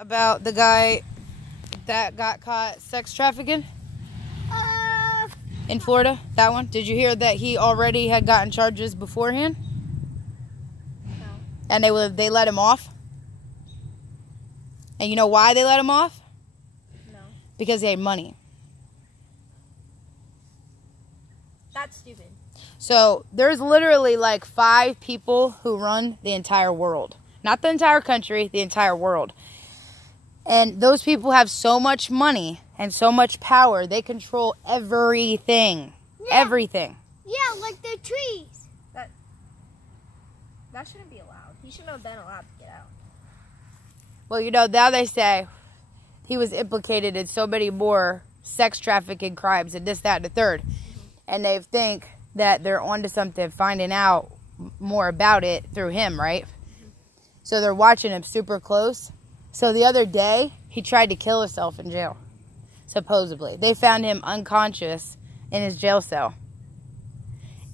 About the guy that got caught sex trafficking in Florida? That one? Did you hear that he already had gotten charges beforehand? No. And they let him off? And you know why they let him off? No. Because he had money. That's stupid. So there's literally like 5 people who run the entire world. Not the entire country, the entire world. And those people have so much money and so much power, they control everything. Yeah. Everything. Yeah, like the trees. That shouldn't be allowed. He shouldn't have been allowed to get out. Well, you know, now they say he was implicated in so many more sex trafficking crimes and this, that, and the third. And they think that they're onto something, finding out more about it through him, right? So they're watching him super close. So the other day, he tried to kill himself in jail, supposedly. They found him unconscious in his jail cell.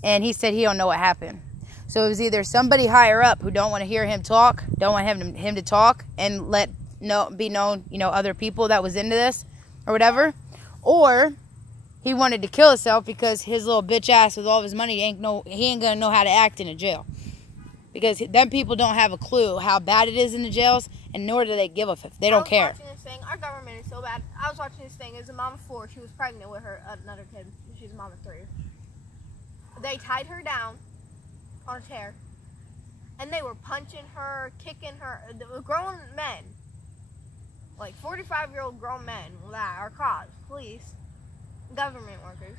And he said he don't know what happened. So it was either somebody higher up who don't want to hear him talk, don't want him to talk, and be known, you know, other people that was into this or whatever. Or he wanted to kill himself because his little bitch ass with all of his money, he ain't going to know how to act in a jail. Because them people don't have a clue how bad it is in the jails, and nor do they give a fuck. They don't care. I was watching this thing. Our government is so bad. I was watching this thing. It was a mom of 4. She was pregnant with another kid. She's a mom of 3. They tied her down on a chair, and they were punching her, kicking her. Grown men, like 45-year-old grown men that are cops, police, government workers.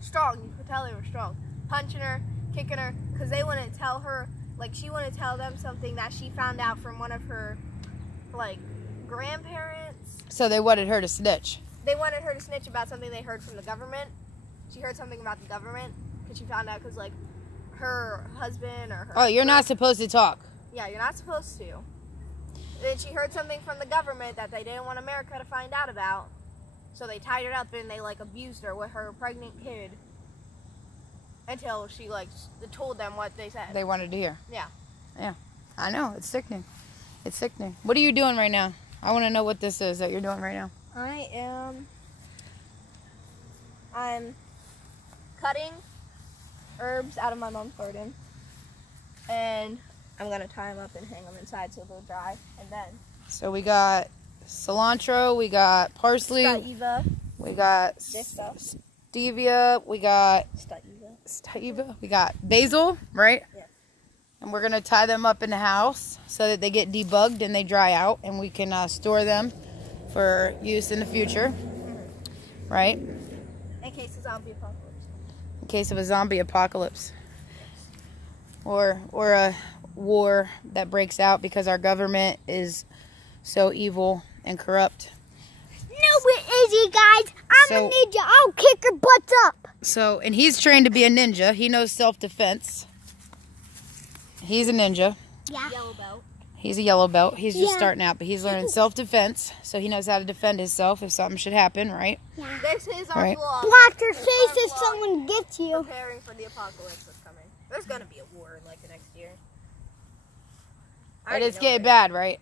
Strong. You could tell they were strong. Punching her, kicking her, because they wouldn't tell her, like, she wouldn't tell them something that she found out from one of her, like, grandparents. So they wanted her to snitch. They wanted her to snitch about something they heard from the government. She heard something about the government, because she found out, because, like, her husband or her... Oh, you're not supposed to talk. Yeah, you're not supposed to. Then she heard something from the government that they didn't want America to find out about, so they tied her up and they, like, abused her with her pregnant kid. Until she, like, told them what they said. They wanted to hear. Yeah. Yeah. I know. It's sickening. It's sickening. What are you doing right now? I want to know what this is that you're doing right now. I'm cutting herbs out of my mom's garden. And I'm going to tie them up and hang them inside so they'll dry. And then... So we got cilantro. We got parsley. Stevia. We got stevia. We got... Stevia. We got basil, right? Yeah. And we're going to tie them up in the house so that they get debugged and they dry out and we can store them for use in the future. Right? In case of zombie apocalypse. In case of a zombie apocalypse. Or a war that breaks out because our government is so evil and corrupt. No, it isn't, guys. I'm a ninja. I'll kick your butts up. So, and he's trained to be a ninja. He knows self-defense. He's a ninja. Yeah. Yellow belt. He's a yellow belt. He's just starting out, but he's learning self-defense. So he knows how to defend himself if something should happen, right? Yeah. This is our vlog. Block your face if someone gets you. Preparing for the apocalypse that's coming. There's going to be a war in, like, the next year. But it's getting bad, right?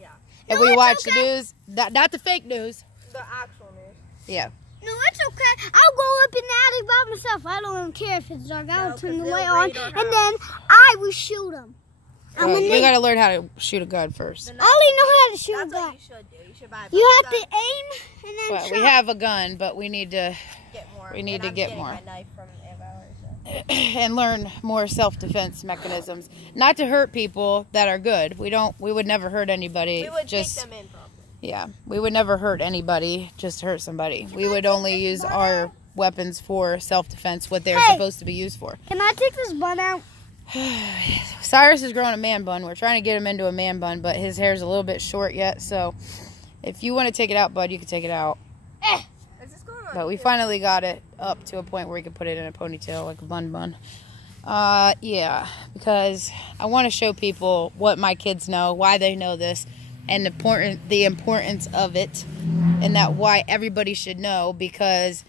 Yeah. If we watch the news, not the fake news. The actual news. Yeah. No, it's okay. I'll go up in the attic by myself. I don't even care if it's dark. I'll turn the light on, and then I will shoot them. Well, you got to learn how to shoot a gun first. I only know how to shoot a That's gun. what you should do. You should buy a You have gun. to aim and then Well, shoot. we have a gun, but we need to Get more. We need And to I'm get getting more. My knife from Amber, so. and learn more self-defense mechanisms. Not to hurt people that are good. We would never hurt anybody. We would just take them in probably. Yeah, we would never hurt anybody just to hurt somebody. We would only use our weapons for self-defense, what they're supposed to be used for. Can I take this bun out? Cyrus is growing a man bun. We're trying to get him into a man bun, but his hair's a little bit short yet. So if you want to take it out, bud, you can take it out. Is this going on? But we finally got it up to a point where we can put it in a ponytail, like a bun. Yeah, because I want to show people what my kids know, why they know this, and the importance of it, and that why everybody should know, because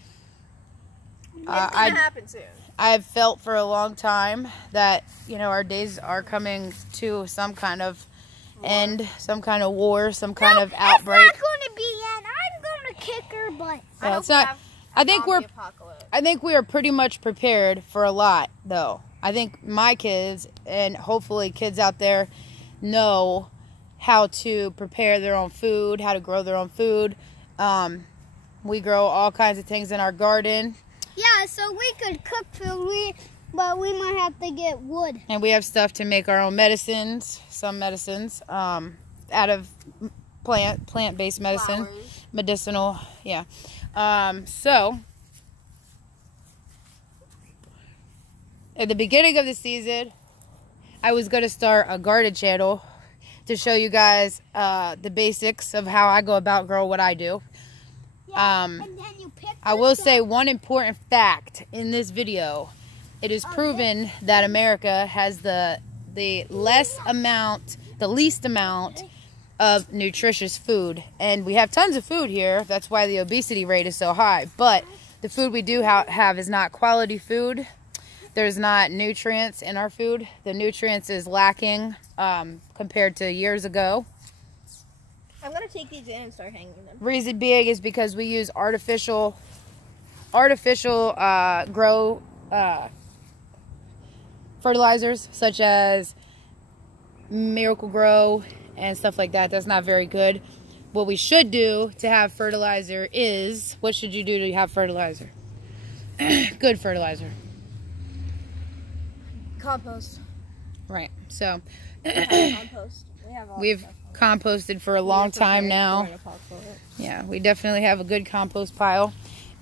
it's gonna happen soon. I've felt for a long time that, you know, our days are coming to some kind of end some kind of war, some kind of It's outbreak. not going to be end. I'm going to kick her butt. Yeah, it's not. I think we are pretty much prepared for a lot, though. I think my kids and hopefully kids out there know how to prepare their own food, how to grow their own food. We grow all kinds of things in our garden. Yeah, so we could cook food, but we might have to get wood. And we have stuff to make our own medicines, some medicines, out of plant-based medicine, Flowers. medicinal, yeah. So, at the beginning of the season, I was going to start a garden channel to show you guys the basics of how I go about growing what I do. Yeah, and then you pick I will say one important fact in this video. It is proven that America has the least amount of nutritious food. And we have tons of food here. That's why the obesity rate is so high. But the food we do have is not quality food. There's not nutrients in our food. The nutrients is lacking compared to years ago. I'm going to take these in and start hanging them. Reason being is because we use artificial grow fertilizers such as Miracle Grow and stuff like that. That's not very good. What we should do to have fertilizer is, what should you do to have fertilizer? Good fertilizer. Compost. Right. So Compost. we've composted for a long time now. Yeah, we definitely have a good compost pile.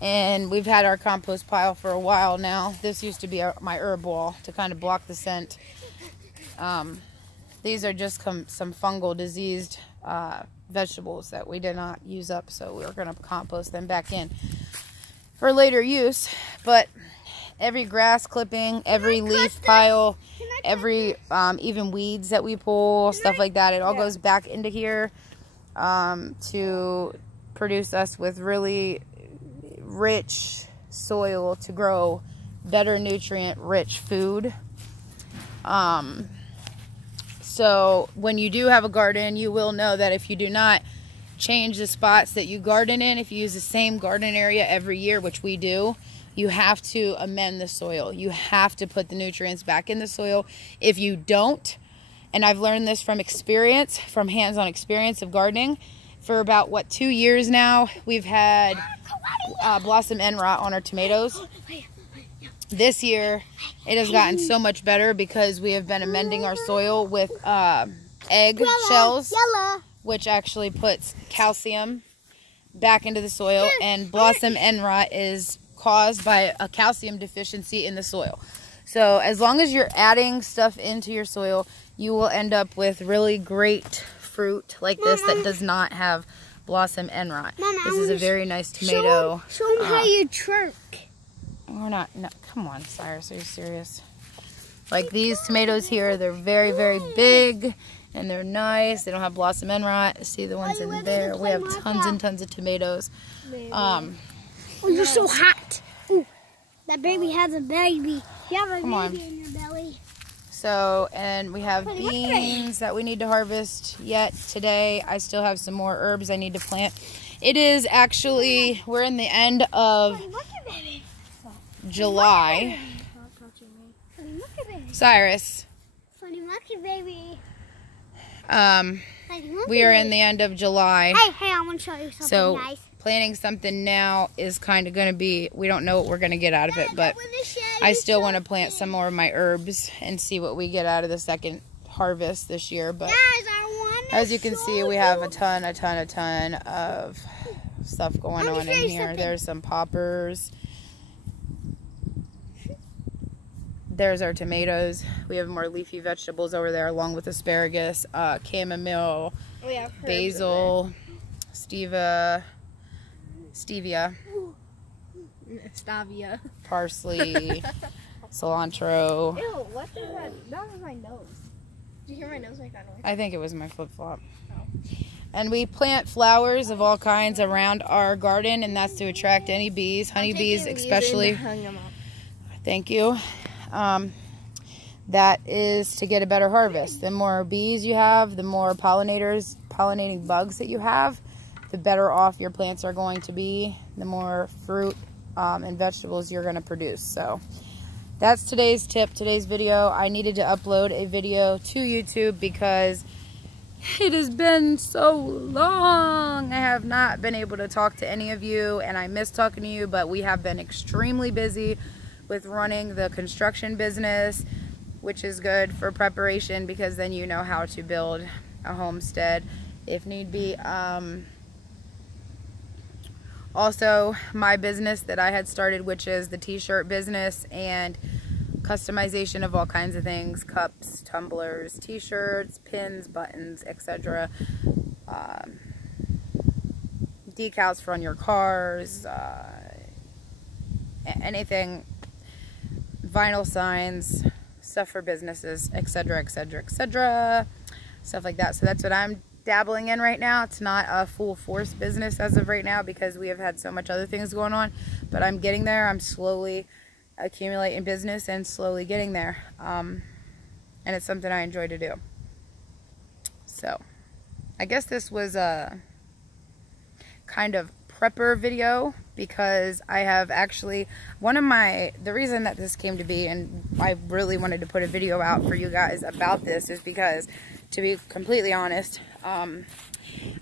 And we've had our compost pile for a while now. This used to be my herb wall to kind of block the scent. These are just some fungal diseased vegetables that we did not use up. So we're going to compost them back in for later use. But every grass clipping, every leaf pile, every even weeds that we pull, stuff like that, it all goes back into here to produce us with really rich soil to grow better nutrient rich food. So when you do have a garden, you will know that if you do not change the spots that you garden in, if you use the same garden area every year, which we do, you have to amend the soil. You have to put the nutrients back in the soil. If you don't, and I've learned this from experience, from hands-on experience of gardening, for about, 2 years now, we've had blossom end rot on our tomatoes. This year, it has gotten so much better because we have been amending our soil with egg shells, which actually puts calcium back into the soil, and blossom end rot is caused by a calcium deficiency in the soil. So as long as you're adding stuff into your soil, you will end up with really great fruit like this that does not have blossom end rot. This is a very nice tomato. Show them how you twerk. We're not, no, come on, Cyrus, are you serious? Like these tomatoes here, they're very, very big and they're nice. They don't have blossom end rot. See the ones in there? We have tons and tons of tomatoes. Oh, you're so hot. Ooh, that baby has a baby. You have a baby in your belly. So, and we have beans that we need to harvest yet today. I still have some more herbs I need to plant. It is actually, we're in the end of July. Cyrus. Funny monkey baby. We are in the end of July. Hey, I want to show you something so nice. Planting something now is kind of going to be, we don't know what we're going to get out of it, but I still want to plant some more of my herbs and see what we get out of the second harvest this year. But as you can see, we have a ton of stuff going on in here. There's some poppers. There's our tomatoes. We have more leafy vegetables over there along with asparagus, chamomile, basil, stevia, parsley, cilantro. Ew, what is that? That was my nose. Did you hear my nose make that noise? I think it was my flip-flop. Oh. And we plant flowers of all kinds around our garden, and that's to attract any bees, honeybees especially. Hung them up. Thank you. that is to get a better harvest. The more bees you have, the more pollinating bugs that you have, the better off your plants are going to be, the more fruit and vegetables you're going to produce. So that's today's tip, today's video. I needed to upload a video to YouTube because it has been so long. I have not been able to talk to any of you, and I miss talking to you, but we have been extremely busy with running the construction business, which is good for preparation because then you know how to build a homestead if need be. Also, my business that I had started, which is the t-shirt business and customization of all kinds of things, cups, tumblers, t-shirts, pins, buttons, etc. Decals for on your cars, anything, vinyl signs, stuff for businesses, etc., etc., etc., stuff like that. So that's what I'm dabbling in right now. It's not a full force business as of right now because we have had so much other things going on, but I'm getting there. I'm slowly accumulating business and slowly getting there, and it's something I enjoy to do. So I guess this was a kind of prepper video because I have actually, the reason that this came to be, and I really wanted to put a video out for you guys about this, is because, to be completely honest, I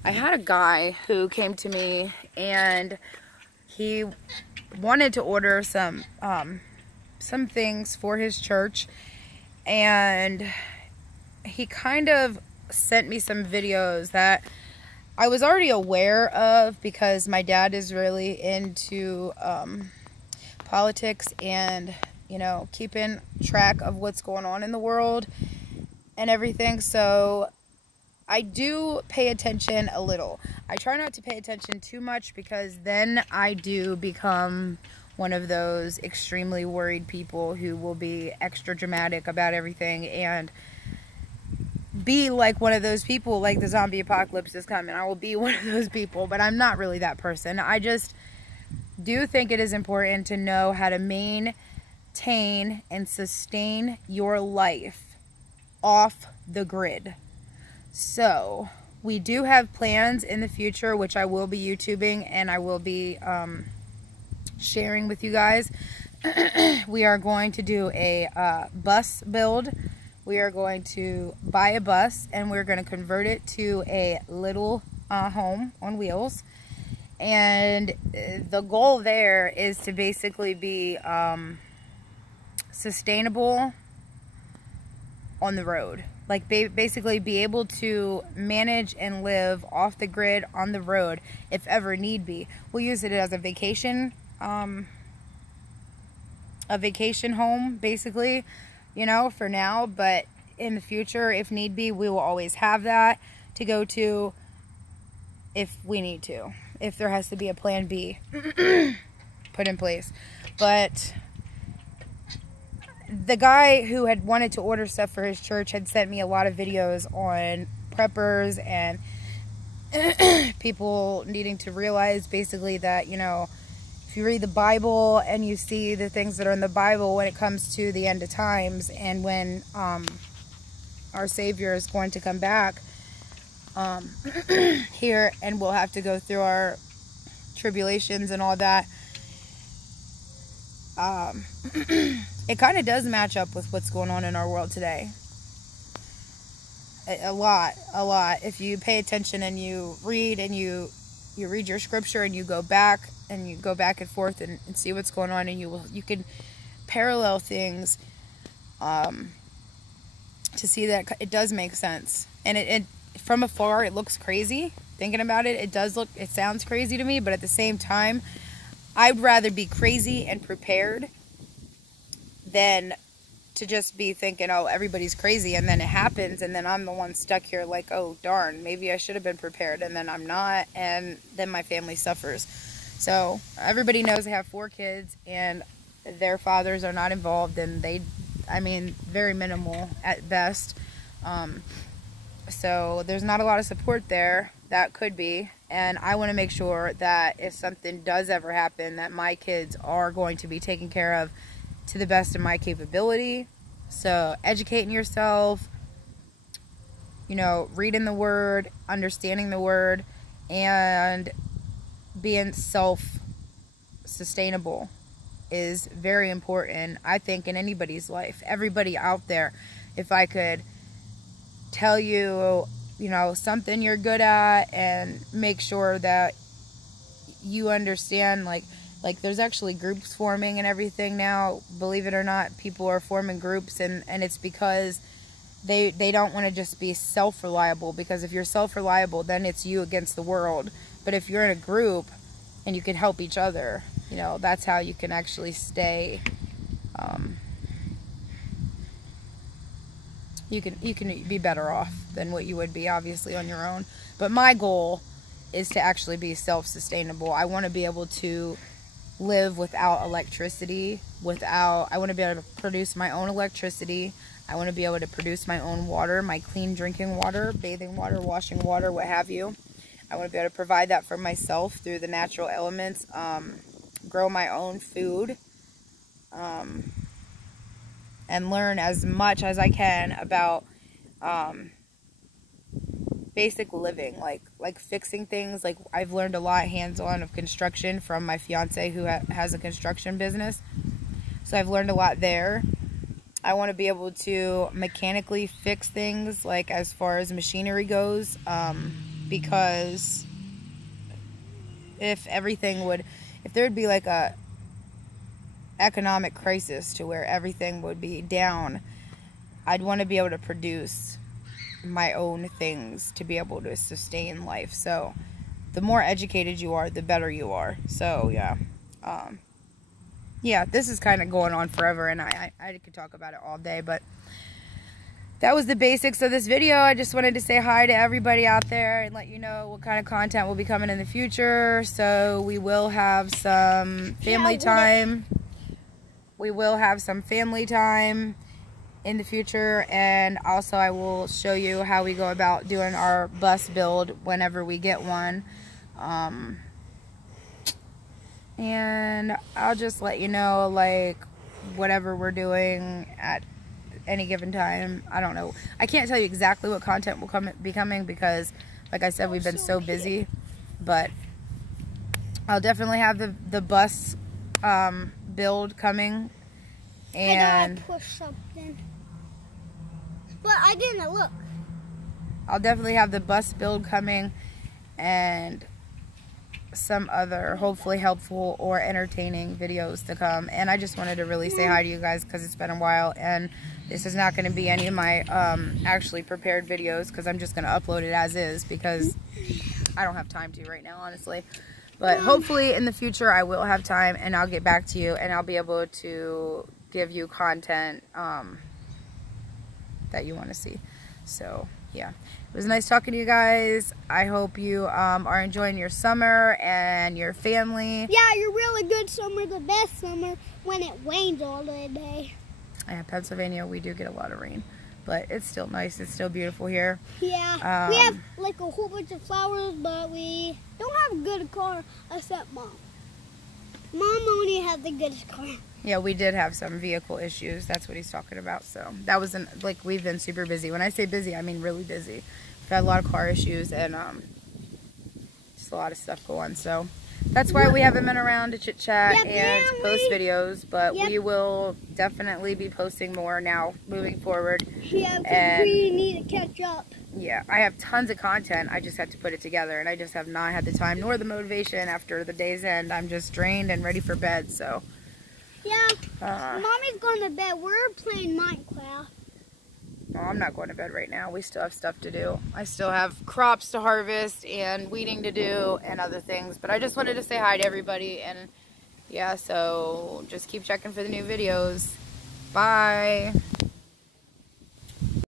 had a guy who came to me and he wanted to order some things for his church, and he kind of sent me some videos that I was already aware of because my dad is really into politics and, you know, keeping track of what's going on in the world and everything. So I do pay attention a little. I try not to pay attention too much because then I do become one of those extremely worried people who will be extra dramatic about everything and be like one of those people, like the zombie apocalypse is coming. I will be one of those people, but I'm not really that person. I just do think it is important to know how to maintain and sustain your life off the grid. So we do have plans in the future, which I will be YouTubing and I will be sharing with you guys. We are going to do a bus build. We are going to buy a bus and we're going to convert it to a little home on wheels. And the goal there is to basically be sustainable on the road. Like basically be able to manage and live off the grid on the road if ever need be. We'll use it as a vacation home basically, you know, for now, but in the future, if need be, we will always have that to go to if we need to, if there has to be a plan B put in place. But the guy who had wanted to order stuff for his church had sent me a lot of videos on preppers and people needing to realize basically that, you know, if you read the Bible and you see the things that are in the Bible when it comes to the end of times and when our Savior is going to come back here and we'll have to go through our tribulations and all that, it kind of does match up with what's going on in our world today. A lot. If you pay attention and you read and you read your scripture and you go back and forth and see what's going on, and you can parallel things to see that it does make sense. And it from afar it looks crazy. Thinking about it, it sounds crazy to me, but at the same time, I'd rather be crazy and prepared than to just be thinking, oh, everybody's crazy, and then it happens, and then I'm the one stuck here like, oh, darn, maybe I should have been prepared, and then I'm not, and then my family suffers. So everybody knows I have 4 kids, and their fathers are not involved, and very minimal at best. So there's not a lot of support there. That could be, and I want to make sure that if something does ever happen, that my kids are going to be taken care of to the best of my capability. So educating yourself, you know, reading the word, understanding the word, and being self-sustainable is very important, I think, in anybody's life. Everybody out there, if I could tell you, you know, something you're good at and make sure that you understand, like there's actually groups forming and everything now, believe it or not. People are forming groups, and it's because they don't want to just be self-reliable, because if you're self-reliable, then it's you against the world. But if you're in a group and you can help each other, you know, that's how you can actually stay, you can be better off than what you would be, obviously, on your own. But my goal is to actually be self-sustainable. I want to be able to live without electricity, I want to be able to produce my own electricity. I want to be able to produce my own water, my clean drinking water, bathing water, washing water, what have you. I want to be able to provide that for myself through the natural elements, grow my own food, and learn as much as I can about basic living, like fixing things. Like, I've learned a lot hands-on of construction from my fiance, who has a construction business. So I've learned a lot there. I want to be able to mechanically fix things, like as far as machinery goes, because if there would be like a economic crisis to where everything would be down, I'd want to be able to produce my own things to be able to sustain life. So the more educated you are, the better you are. So yeah, this is kind of going on forever, and I could talk about it all day, but that was the basics of this video. I just wanted to say hi to everybody out there and let you know what kind of content will be coming in the future. So we will have some family time. We will have some family time in the future, and also I will show you how we go about doing our bus build whenever we get one. And I'll just let you know, like, whatever we're doing at any given time. I don't know. I can't tell you exactly what content will be coming because, like I said, we've been so busy. But I'll definitely have the bus build coming. And I gotta push something. But I didn't look. I'll definitely have the bus build coming, and some other hopefully helpful or entertaining videos to come. And I just wanted to really say hi to you guys because it's been a while, and this is not going to be any of my actually prepared videos, because I'm just going to upload it as is because I don't have time to right now, honestly. But hopefully in the future I will have time, and I'll get back to you, and I'll be able to give you content that you want to see. So yeah, it was nice talking to you guys. I hope you are enjoying your summer and your family. Yeah, you're really good summer, the best summer, when it rains all the day. Yeah, Pennsylvania, we do get a lot of rain, but it's still nice. It's still beautiful here. Yeah, we have like a whole bunch of flowers, but we don't have a good car except Mom. Mom only has the goodest car. Yeah, we did have some vehicle issues. That's what he's talking about. So that wasn't, like, we've been super busy. When I say busy, I mean really busy. We've had a lot of car issues and just a lot of stuff going. So that's why we haven't been around to chit chat and to post videos. But we will definitely be posting more now moving forward. Yeah, because we need to catch up. Yeah, I have tons of content. I just have to put it together, and I just have not had the time nor the motivation after the day's end. I'm just drained and ready for bed. So yeah, Mommy's going to bed. We're playing Minecraft. Oh, I'm not going to bed right now. We still have stuff to do. I still have crops to harvest and weeding to do and other things. But I just wanted to say hi to everybody. And yeah, so just keep checking for the new videos. Bye.